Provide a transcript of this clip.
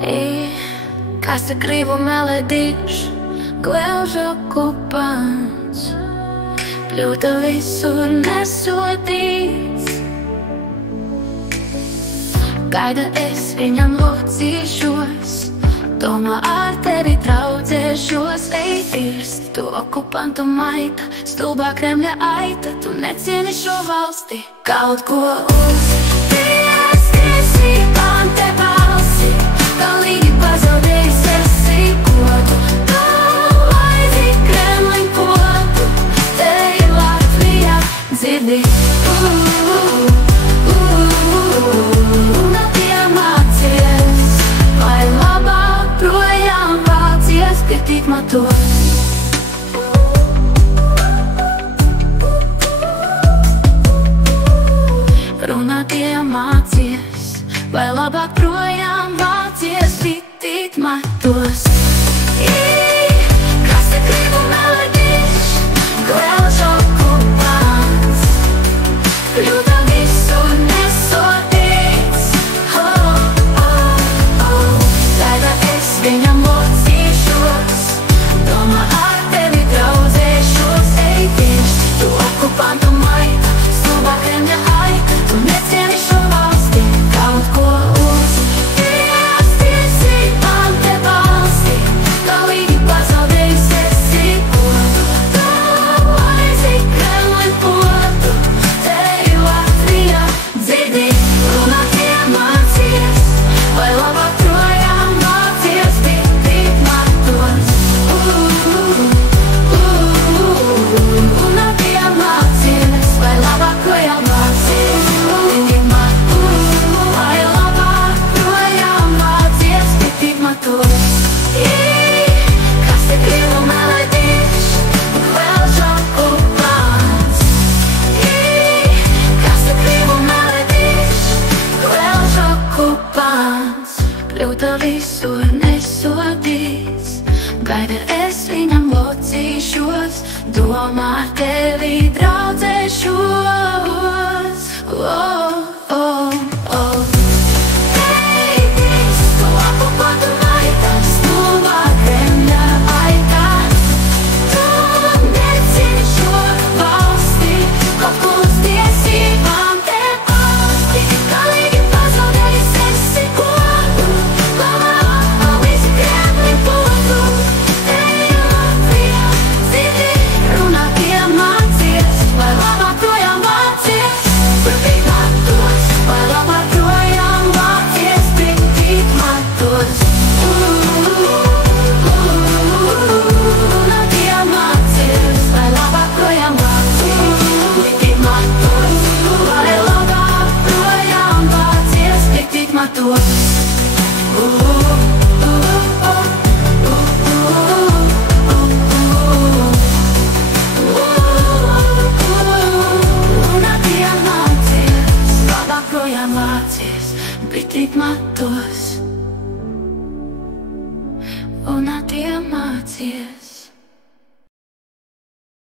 I kas te gribu melodīšu, gležu kupans, kļūta visur nesodīts. Gaida es viņam locīšos, domā ar tevi traudzēšos. Ej dirst, tu okupantu maita, stulbā Kremļa aita, tu necieni šo valsti. Kaut ko uzties tiesībām te balsi, galīgi pazaudējis esi godu. Tu laidi Kremlim podu, te ir Latvijā dzirdi. Piemācies, vai labāk projām vācies, ka tik matos. Runāt iemācies, vai labāk projām vācies, tik matos. Kas te gribu melodīšu, gležu okupants, kļūta visur nesodīts. Gaida es viņam locīšos, domā ar tevi draudzēšos. Ej dirst, tu okupantu maita, stulbā Kremļa aita, tu necieni šo valsti. Kaut ko uzties tiesībām te balsti, galīgi pazaudējis esi godu. Tu laidi Kremlim podu, te ir Latvijā dzirdi. Runāt iemācies, vai labāk projām vācies, tik matos. Runāt iemācies, vai labāk projām vācies, tik matos. Vai labāk projām vācies, tik matos. Kas te gribu melodīšu, gležu okupants. Kas te gribu melodīšu, gležu okupants, kļūta visur nesodīts. Gaida es viņam locīšos, domā ar tevi draudzēšos. Ej dirst, tu okupantu maita, stulbā Kremļa aita, tu necieni šo valsti. Kaut ko uz tiesībām te balsti, galīgi pazaudējis esi godu. Līdzi Kremlim podu, te ir Latvijā dzirdi. Runāt iemācies, vai labāk projām vācies, tik matos. Vai labāk projām vācies, tik matos. Runāt iemācies, vai labāk projām vācies, tik matos. Vai labāk projām vācies, tik matos. Runāt iemācies, labāk projām vācies, tik matos. Runāt iemācies.